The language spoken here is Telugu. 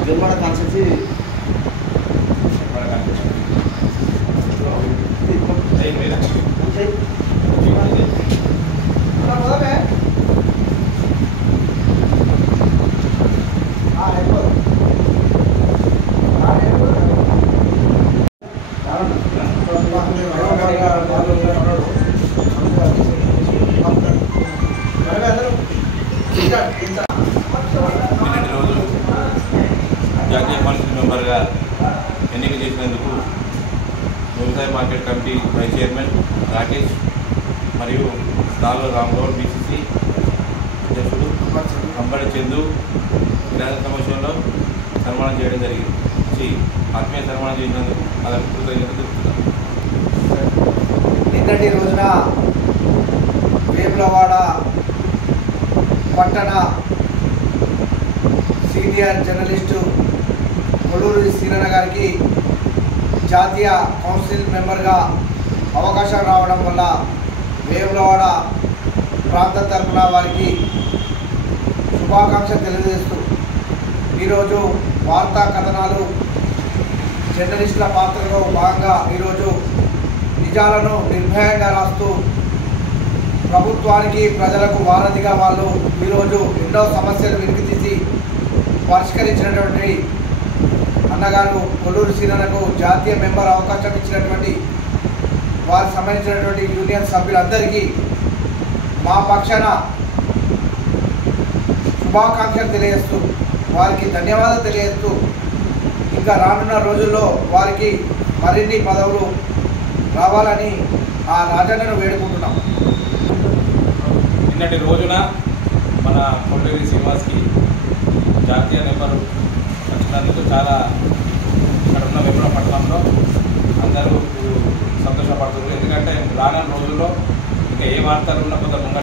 निर्माण कांसेंसी జాతీయ కౌన్సిల్ మెంబర్గా ఎన్నిక చేసినందుకు వ్యవసాయ market committee vice chairman Rakesh మరియు నాలుగు రామగౌడ్ బీసీసీ అధ్యక్షుడు కంబడి చందు గ్రామ సమస్యలో సన్మానం చేయడం జరిగింది. ఆత్మీయ సన్మానం చేసినందుకు అలా కృతజ్ఞత తెలుపుతున్నాను. నిన్నటి రోజున వేములవాడ పట్టణ సీనియర్ జర్నలిస్టు కొల్లూరి సీనన్న గారికి జాతీయ కౌన్సిల్ మెంబర్గా అవకాశం రావడం వల్ల వేములవాడ ప్రాంత తరఫున వారికి శుభాకాంక్షలు తెలియజేస్తూ ఈరోజు వార్తా కథనాలు జర్నలిస్టుల పాత్రలో భాగంగా ఈరోజు నిజాలను నిర్భయంగా రాస్తూ ప్రభుత్వానికి ప్రజలకు వారధిగా వాళ్ళు ఈరోజు ఎన్నో సమస్యలు వెలికితీసి పరిష్కరించినటువంటి అన్నగారు కొల్లూరి సీనన్నకు జాతీయ మెంబర్ అవకాశం ఇచ్చినటువంటి వారికి సంబంధించినటువంటి యూనియన్ సభ్యులందరికీ మా పక్షాన శుభాకాంక్షలు తెలియజేస్తూ వారికి ధన్యవాదాలు తెలియజేస్తూ ఇంకా రానున్న రోజుల్లో వారికి మరిన్ని పదవులు రావాలని ఆ రాజన్నను వేడుకుంటున్నాం. నిన్నటి రోజున మన కొల్లూరి శ్రీనివాస్కి జాతీయ మెంబరు వచ్చినందుకు చాలా ఇక్కడ ఉన్న వేముల పట్టణంలో అందరూ సంతోషపడుతున్నారు. ఎందుకంటే రానున్న రోజుల్లో ఇంకా ఏ వార్తలు ఉన్న కొంత